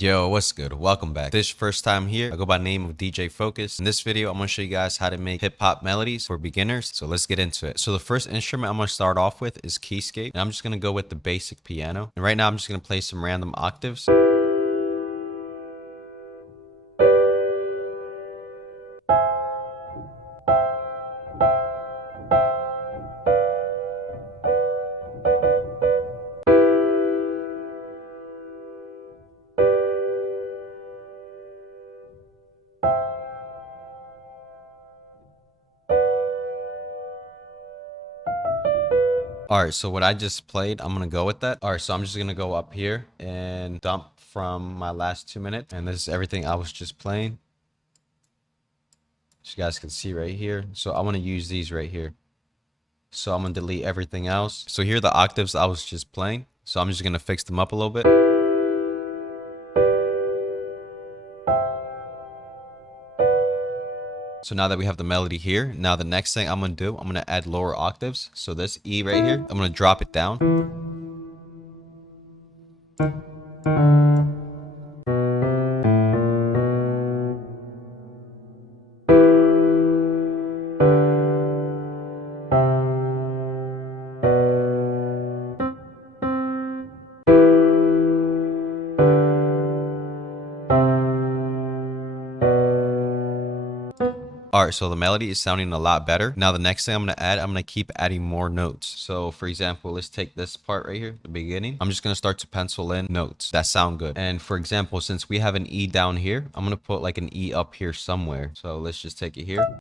Yo, what's good? Welcome back. This first time here, I go by the name of DJ Focus. In this video, I'm going to show you guys how to make hip-hop melodies for beginners. So let's get into it. So the first instrument I'm going to start off with is keyscape. And I'm just going to go with the basic piano. And right now, I'm just going to play some random octaves. All right, so what I just played, I'm going to go with that. All right, so I'm just going to go up here and dump from my last 2 minutes. And this is everything I was just playing. So you guys can see right here. So I want to use these right here. So I'm going to delete everything else. So here are the octaves I was just playing. So I'm just going to fix them up a little bit. So now that we have the melody here, now the next thing I'm going to do, I'm going to add lower octaves. So this E right here, I'm going to drop it down. Alright, so the melody is sounding a lot better. Now the next thing I'm going to add, I'm going to keep adding more notes. So for example, let's take this part right here, the beginning. I'm just going to start to pencil in notes that sound good. And for example, since we have an E down here, I'm going to put like an E up here somewhere. So let's just take it here.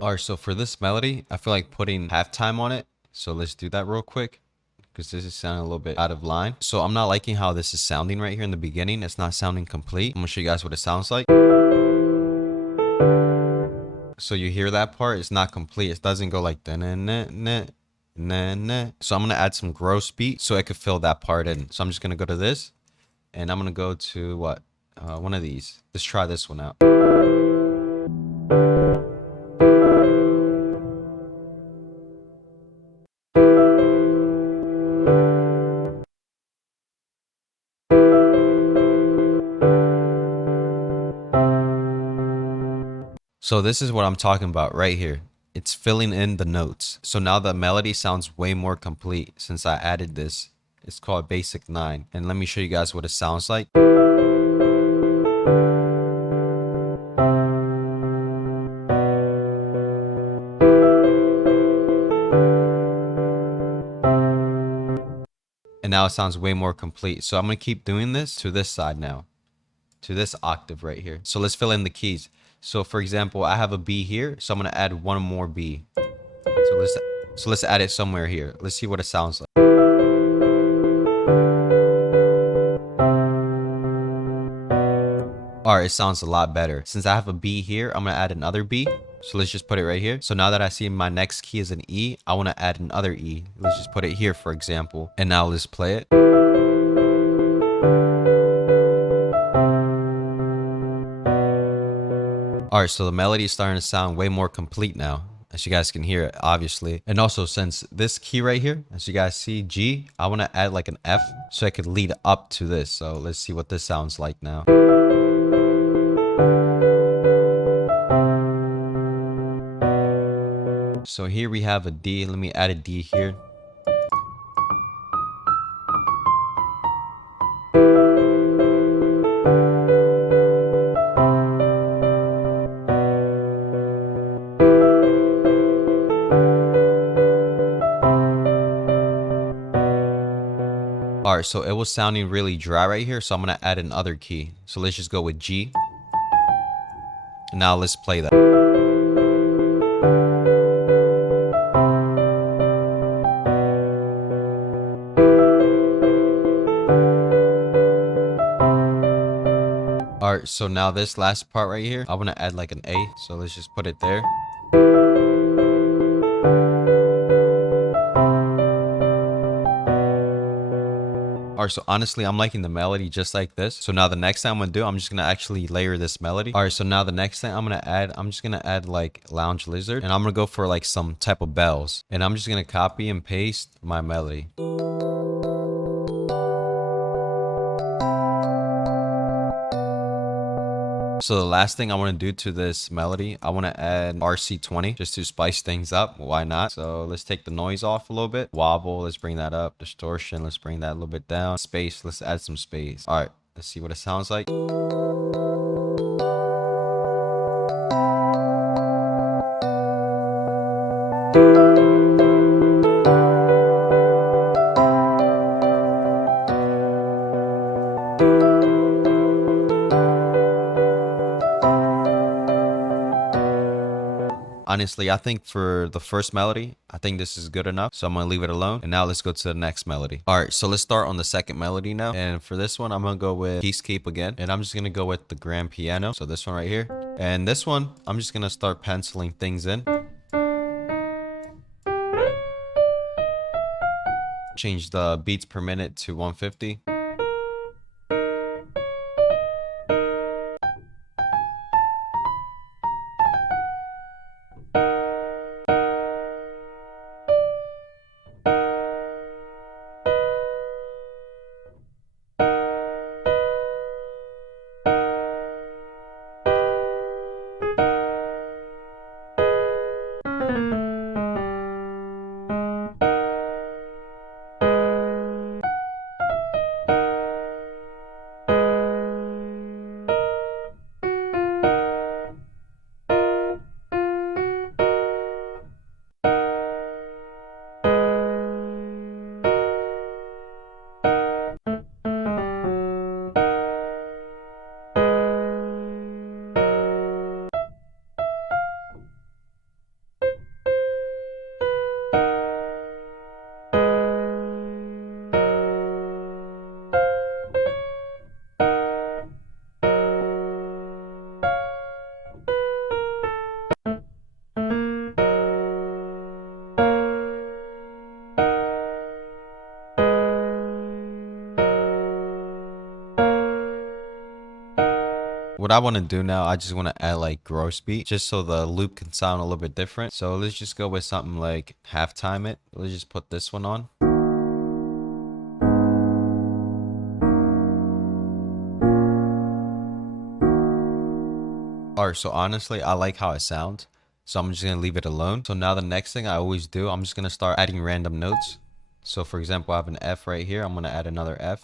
Alright, so for this melody, I feel like putting halftime on it. So let's do that real quick, because this is sounding a little bit out of line. So I'm not liking how this is sounding right here in the beginning. It's not sounding complete. I'm gonna show you guys what it sounds like. So you hear that part, it's not complete. It doesn't go like da-na-na-na. Nah. So I'm gonna add some gross beat so I could fill that part in. So I'm just gonna go to this, and I'm gonna go to what? One of these. Let's try this one out. So this is what I'm talking about right here. It's filling in the notes. So now the melody sounds way more complete since I added this. It's called Basic 9. And let me show you guys what it sounds like. And now it sounds way more complete. So I'm going to keep doing this to this side now, to this octave right here. So let's fill in the keys. So for example, I have a B here, so I'm going to add one more B. So let's add it somewhere here. Let's see what it sounds like. Alright, it sounds a lot better. Since I have a B here, I'm going to add another B. So let's just put it right here. So now that I see my next key is an E, I want to add another E. Let's just put it here, for example. And now let's play it. Alright, so the melody is starting to sound way more complete now, as you guys can hear it, obviously. And also, since this key right here, as you guys see, G, I want to add like an F so I could lead up to this. So let's see what this sounds like now. So here we have a D. Let me add a D here. Alright, so it was sounding really dry right here, so I'm going to add another key. So let's just go with G. And now let's play that. right, so now this last part right here, I want to add like an A. So let's just put it there. Alright, so honestly, I'm liking the melody just like this. So now the next thing I'm gonna do, I'm just gonna actually layer this melody. Alright, so now the next thing I'm just gonna add like Lounge Lizard, and I'm gonna go for like some type of bells. And I'm just gonna copy and paste my melody. So the last thing I want to do to this melody, I want to add RC20 just to spice things up. Why not? So let's take the noise off a little bit. Wobble, let's bring that up. Distortion, let's bring that a little bit down. Space, let's add some space. All right, let's see what it sounds like. Honestly, I think for the first melody, I think this is good enough. So I'm going to leave it alone. And now let's go to the next melody. All right, so let's start on the second melody now. And for this one, I'm going to go with Peacekeep again. And I'm just going to go with the grand piano. So this one right here. And this one, I'm just going to start penciling things in. Change the beats per minute to 150. What I want to do now, I just want to add like gross beat just so the loop can sound a little bit different. So let's just go with something like halftime it. Let's just put this one on. Alright, so honestly, I like how it sounds. So I'm just going to leave it alone. So now the next thing I always do, I'm just going to start adding random notes. So for example, I have an F right here. I'm going to add another F.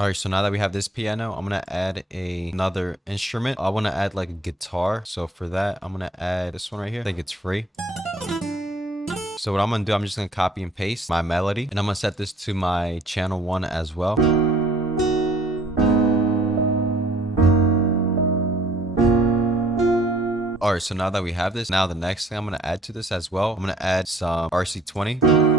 Alright, so now that we have this piano, I'm going to add another instrument. I want to add like a guitar. So for that, I'm going to add this one right here. I think it's free. So what I'm going to do, I'm just going to copy and paste my melody. And I'm going to set this to my channel 1 as well. Alright, so now that we have this, now the next thing I'm going to add to this as well, I'm going to add some RC20.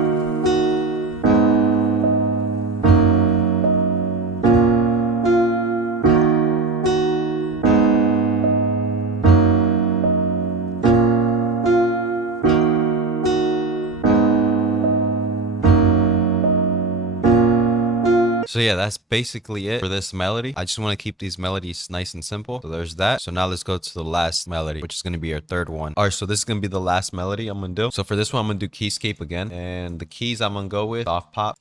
So yeah, that's basically it for this melody. I just want to keep these melodies nice and simple. So there's that. So now let's go to the last melody, which is going to be our third one. All right, so this is going to be the last melody I'm going to do. So for this one, I'm going to do keyscape again. And the keys I'm going to go with soft pop.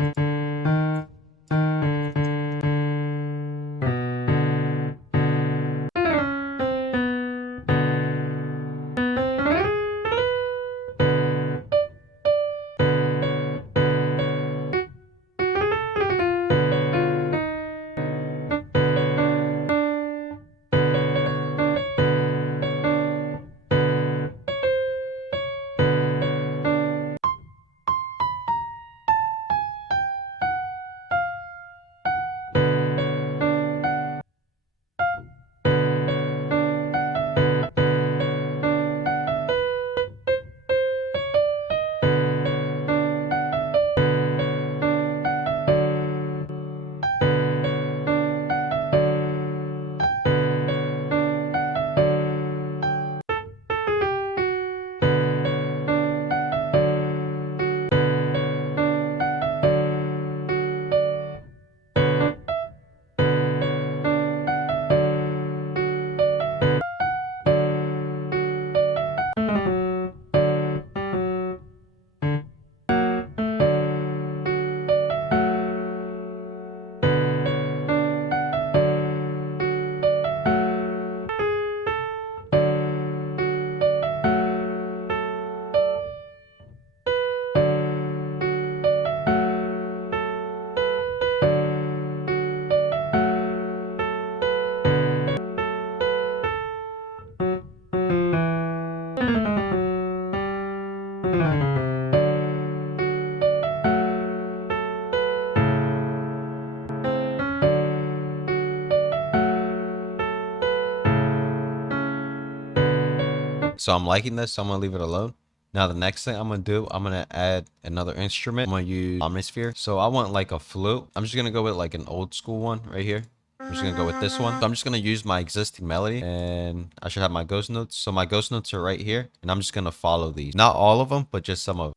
So I'm liking this, so I'm gonna leave it alone. Now the next thing I'm gonna do, I'm gonna add another instrument. I'm gonna use Omnisphere. So I want like a flute. I'm just gonna go with like an old school one right here. I'm just gonna go with this one. So I'm just gonna use my existing melody and I should have my ghost notes. So my ghost notes are right here and I'm just gonna follow these. Not all of them, but just some of them.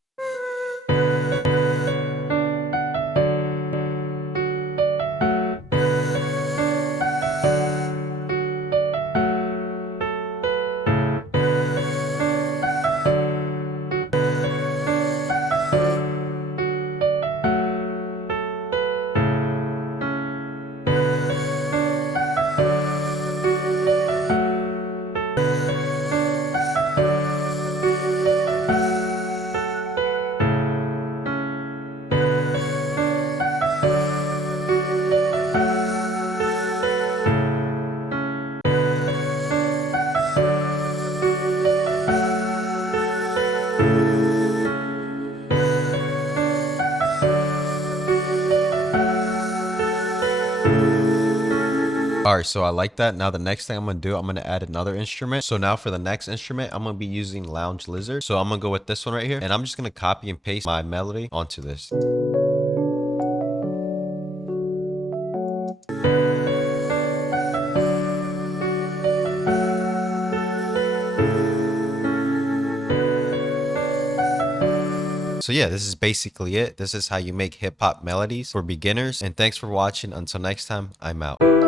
All right, so I like that. Now the next thing I'm gonna do, I'm gonna add another instrument. So now for the next instrument, I'm gonna be using Lounge Lizard. So I'm gonna go with this one right here, and I'm just gonna copy and paste my melody onto this. So yeah, this is basically it. This is how you make hip hop melodies for beginners. And thanks for watching. Until next time, I'm out.